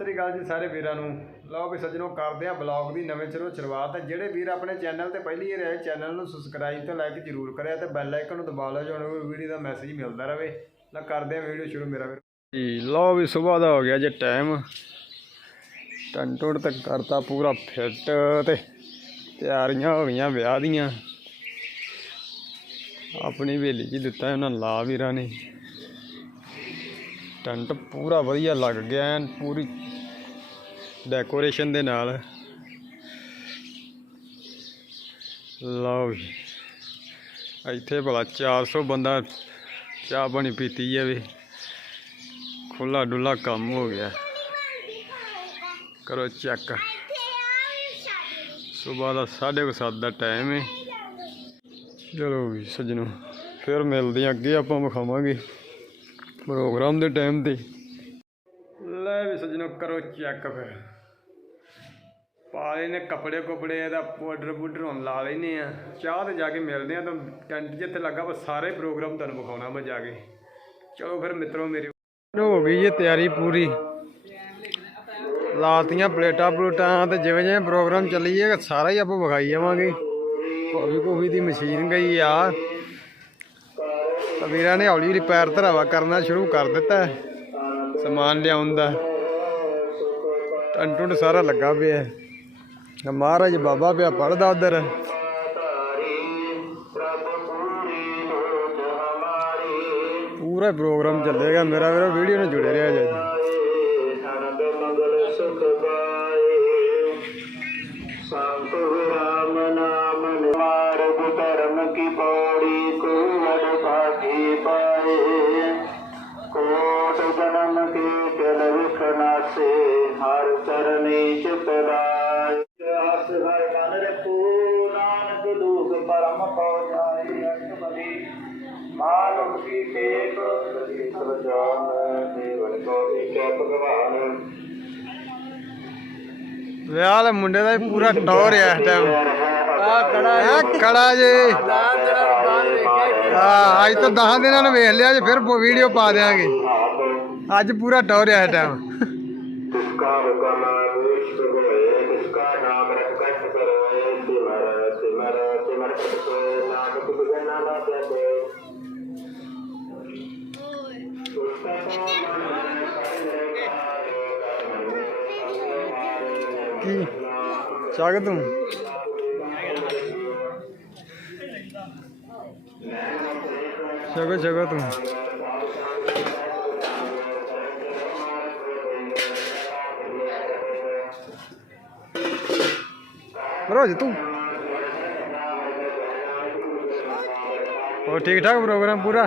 ਸਤਿ ਸ੍ਰੀ ਅਕਾਲ ਜੀ ਸਾਰੇ ਵੀਰਾਂ ਨੂੰ। ਲਓ ਵੀ ਸੱਜਣੋ, ਕਰਦੇ ਆ ਬਲੌਗ ਦੀ ਨਵੇਂ ਸਿਰੋਂ ਸ਼ੁਰੂਆਤ। ਜਿਹੜੇ ਵੀਰ ਆਪਣੇ ਚੈਨਲ ਤੇ ਪਹਿਲੀ ਵਾਰ ਆਏ ਚੈਨਲ ਨੂੰ ਸਬਸਕ੍ਰਾਈਬ ਤੇ ਲਾਈਕ ਜ਼ਰੂਰ ਕਰਿਆ ਤੇ ਬੈਲ ਆਈਕਨ ਨੂੰ ਦਬਾ ਲਓ ਜਦੋਂ ਕੋਈ ਵੀਡੀਓ ਦਾ ਮੈਸੇਜ ਮਿਲਦਾ ਰਹੇ। ਨਾ ਕਰਦੇ ਆ ਵੀਡੀਓ ਸ਼ੁਰੂ ਮੇਰਾ ਵੀਰ। ਜੀ, ਲਓ ਵੀ ਸਵੇਰ ਦਾ ਹੋ ਗਿਆ ਜੇ ਟਾਈਮ ਟੰਟੋੜ ਤੱਕ ਕਰਤਾ ਪੂਰਾ ਫਿੱਟ ਤੇ ਤਿਆਰੀਆਂ ਹੋ ਗਈਆਂ ਵਿਆਹ ਦੀਆਂ। ਆਪਣੀ ਹਵੇਲੀ 'ਚ ਦਿੱਤਾ ਉਹਨਾਂ ਲਾ ਵੀਰਾਂ ਨੇ। ਟੰਟ ਪੂਰਾ ਵਧੀਆ ਲੱਗ ਗਿਆ ਐਨ, ਪੂਰੀ ਡੈਕੋਰੇਸ਼ਨ ਦੇ ਨਾਲ। ਲਓ ਜੀ। ਇੱਥੇ ਭਲਾ 400 ਬੰਦਾ ਚਾਹ ਪਾਣੀ ਪੀਤੀ ਜਾਵੇ। ਖੁੱਲਾ ਡੁੱਲਾ ਕੰਮ ਹੋ ਗਿਆ। ਕਰੋ ਚੈੱਕ ਸਵੇਰ ਦਾ 7:30 ਦਾ ਟਾਈਮ ਹੈ ਚਲੋ ਵੀ ਸੱਜਣੋ, ਫਿਰ ਮਿਲਦੇ ਹਾਂ, ਅੱਗੇ ਆਪਾਂ ਵਿਖਾਵਾਂਗੇ ਪ੍ਰੋਗਰਾਮ ਦੇ ਟਾਈਮ ਤੇ। ਲੈ ਵੀ ਸੱਜਣੋ ਕਰੋ ਚੈੱਕ ਫਿਰ। ਪਾ ਲਏ ਨੇ ਕੱਪੜੇ ਕੁਪੜੇ, ਇਹਦਾ ਪਾਊਡਰ ਪੂਡਰ ਹੁਣ ਲਾ ਲੈਨੇ ਆ ਚਾਹ ਤੇ ਜਾ ਕੇ ਮਿਲਦੇ ਆ ਤਾਂ ਟੈਂਟ ਜਿੱਥੇ ਲੱਗਾ ਵਾ ਸਾਰੇ ਪ੍ਰੋਗਰਾਮ ਤੁਹਾਨੂੰ ਵਿਖਾਉਣਾ ਮੈਂ ਜਾ ਕੇ। ਚਲੋ ਫਿਰ ਮਿੱਤਰੋ ਮੇਰੀ ਹੋ ਗਈ ਇਹ ਤਿਆਰੀ ਪੂਰੀ। ਲਾਤੀਆਂ ਪਲੇਟਾਂ ਪਲੂਟਾਂ ਤੇ ਜਿਵੇਂ ਜਿਵੇਂ ਪ੍ਰੋਗਰਾਮ ਚੱਲੀ ਜਾਏਗਾ, ਸਾਰਾ ਹੀ ਆਪਾਂ ਵਿਖਾਈ ਜਾਵਾਂਗੇ। ਕੋਫੀ ਕੋਫੀ ਦੀ ਮਸ਼ੀਨ ਗਈ ਆ। ਤਾਂ ਵੀਰਾਂ ਨੇ ਹੌਲੀ ਹੌਲੀ ਪੈਰ ਧਰਾਵਾ ਕਰਨਾ ਸ਼ੁਰੂ ਕਰ ਦਿੱਤਾ ਸਮਾਨ ਲਿਆਉਣ ਦਾ। ਟੰਟੁੰਡ ਸਾਰਾ ਲੱਗਾ ਪਿਆ ਹੈ। ਮਹਾਰਾਜ ਬਾਬਾ ਪਿਆ ਪੜਦਾ ਉਧਰ ਪੂਰਾ ਪ੍ਰੋਗਰਾਮ ਚੱਲੇਗਾ ਮੇਰਾ ਵੀਰੋ ਵੀਡੀਓ ਨਾਲ ਜੁੜੇ ਰਿਹਾ ਜੀ ਸਰਜਾਨ ਜੀਵਨ ਕੋ ਏਕੈ ਭਗਵਾਨ। ਵਿਆਹ ਵਾਲੇ ਮੁੰਡੇ ਦਾ ਵੀ ਪੂਰਾ ਟੌਰ ਹੈ ਇਸ ਟਾਈਮ ਆ ਕੜਾ ਹੈ ਕੜਾ ਜੀ। ਹਾਂ ਅੱਜ ਤਾਂ 10 ਦਿਨਾਂ ਨੂੰ ਵੇਖ ਲਿਆ ਜੇ ਫਿਰ ਵੀਡੀਓ ਪਾ ਦਿਆਂਗੇ। ਅੱਜ ਪੂਰਾ ਟੌਰ ਹੈ ਇਸ ਟਾਈਮ ਤਿਸਕਾ ਹੁਕਮ ਵਿਸ਼ ਹੋਏ ਤਿਸਕਾ ਨਾਮ ਰਖਤ ਕਰੋਏ ਸਿਮਰ ਸਿਮਰ ਸਿਮਰ ਸੋਏ ਨਾਨਕ ਬਿਗਨਾ ਨਾ ਦੇ ਚੱਕ ਤੂੰ ਛਕੋ ਛਕੋ ਤੂੰ। ਰੋਜ ਤੂੰ? ਹੋਰ ਠੀਕ ਠਾਕ ਪ੍ਰੋਗਰਾਮ ਪੂਰਾ?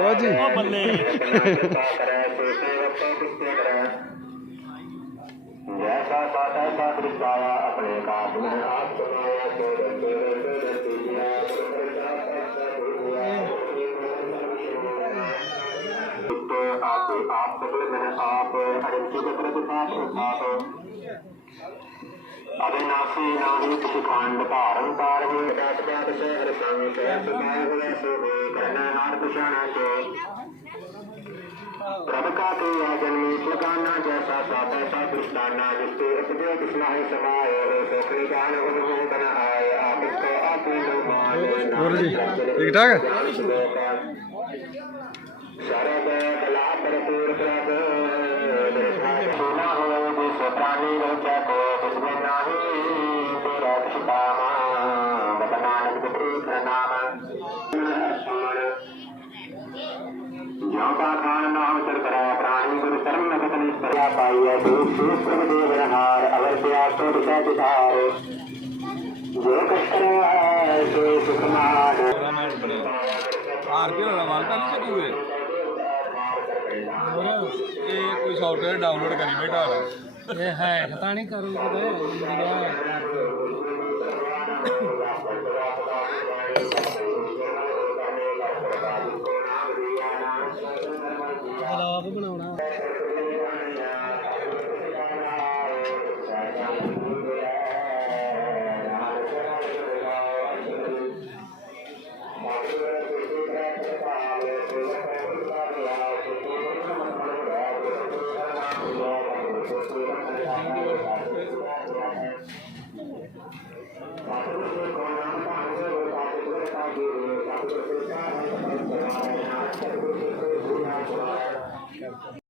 ओ जी जैसा पाता पात्र पाया अपने का तुम्हें आप सुनाया तो डरते डरते डरते किया आप आप सबले मैंने आप अरे की तरफ़ आप आप अरे श्री के जन्मी सुखाना जैसा सा तैसा कृष्णाना जिसके उपजय कृष्णा ही समाये ऐसे श्री ज्ञान उपभोग बना आए आप इसको अपने शरद कला प्रपूर्ण प्रभ हो जिस प्राणी हो को ਜਿਉ ਕਾ ਖਾਨ ਨਾਮ ਚਰ ਕਰੈ ਪ੍ਰਾਣੀ ਗੁਰ ਚਰਨ ਨਗਤ ਨਿਸਤਰਿਆ ਪਾਈਐ ਦੇਵ ਸੇਸ ਪ੍ਰਭ ਦੇਵ ਰਹਾ ਤੁਰ ਸਹਿ ਧਾਰ ਜੋ ਕਛ ਕਰੈ ਸੋ ਸੁਖ ਨਾਦ ਆਰਪੀ ਵਾਲਾ ਵਾਲ ਤਾਂ ਨਹੀਂ ਸਕੀ ਹੋਏ ਇਹ ਕੋਈ ਸੌਫਟਵੇਅਰ ਡਾਊਨਲੋਡ ਕਰੀ ਬੈਠਾ ਵਾ ਇਹ ਹੈ ਪਤਾ ਨਹੀਂ ਕਰੂ ਕਿਤੇ ਇੰਡੀਆ ਬਲੌਗ ਬਣਾਉਣਾ ಹೇಳ್ತಾರೆ